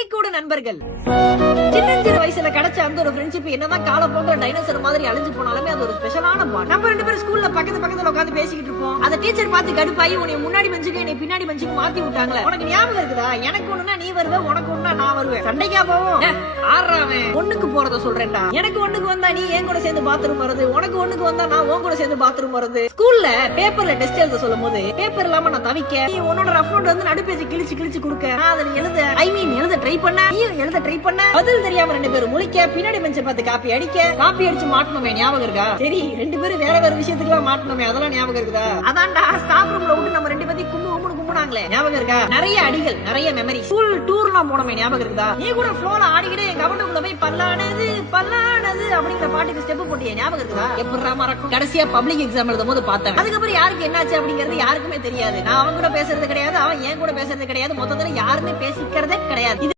பள்ளிக்கூட நண்பர்கள் சின்ன வயசுல கிடைச்ச அந்த ஒரு ஃப்ரெண்ட்ஷிப் என்னதான் காலப்போக்கில டைனோசர் மாதிரி அழிஞ்சு போனாலுமே அது ஒரு ஸ்பெஷலான பாண்ட். நம்ம ரெண்டு பேரும் ஸ்கூல்ல பக்கத்துல உட்கார்ந்து பேசிக்கிட்டு இருப்போம். அந்த டீச்சர் பார்த்து கடுப்பாயி உன்னை முன்னாடி பெஞ்சுக்கு என்னை பின்னாடி பெஞ்சுக்கு மாத்தி விட்டாங்களே, உனக்கு ஞாபகம் இருக்குதா? எனக்கு ஒண்ணுனா நீ வருவ, உனக்கு ஒண்ணுனா நான் வருவேன். சண்டைக்கா போவோம். ஆறாவே ஒண்ணுக்கு போறத சொல்றேன்டா. எனக்கு ஒண்ணுக்கு வந்தா நீ என் கூட சேர்ந்து பாத்ரூம் வருது, உனக்கு ஒண்ணுக்கு வந்தா நான் உன் கூட சேர்ந்து பாத்ரூம் வருது. ஸ்கூல்ல பேப்பர்ல டெஸ்ட் எழுத சொல்லும் போது பேப்பர் இல்லாம நான் தவிக்க, நீ உன்னோட ரஃப் நோட் வந்து நடுப்பேசி கிழிச்சு கொடுக்க, நான் அதை எழுத ட்ரை பண்ண, நீயும் எழுத ட்ரை பண்ண, பதில் தெரியாம ரெண்டு பேரும் முழிக்க, பின்னாடி பெஞ்ச பார்த்து காப்பி அடிச்சு மாட்டணுமே, ஞாபகம் இருக்கா? சரி, ரெண்டு பேரும் வேற விஷயத்துக்கு எல்லாம் மாட்டணுமே, அதெல்லாம் ஞாபகம் இருக்குதா? அதான்டா ஸ்டாஃப் ரூம்ல விட்டு நம்ம ரெண்டு பேரும் கும்பிடுனாங்களே, ஞாபகம் இருக்கா? நிறைய அடிகள், நிறைய மெமரி. ஸ்கூல் டூர்லாம் போனோமே, ஞாபகம் இருக்குதா? நீ கூட ஃப்ளோல ஆடிக்கிட்டே என் கவனக்குள்ள போய் பல்லானது அப்படிங்கிற பாட்டுக்கு ஸ்டெப் போட்டியே, ஞாபகம் இருக்குதா? எப்படிடா மறக்கும்? கடைசியா பப்ளிக் எக்ஸாம் எழுதும் போது பார்த்தேன். அதுக்கப்புறம் யாருக்கு என்னாச்சு அப்படிங்கிறது யாருக்குமே தெரியாது. நான் அவன் கூட பேசுறது கிடையாது, அவன் என் கூட பேசுறது கிடையாது, மொத்தத்துல யாருமே பேசிக்கிறதே கிடையாது.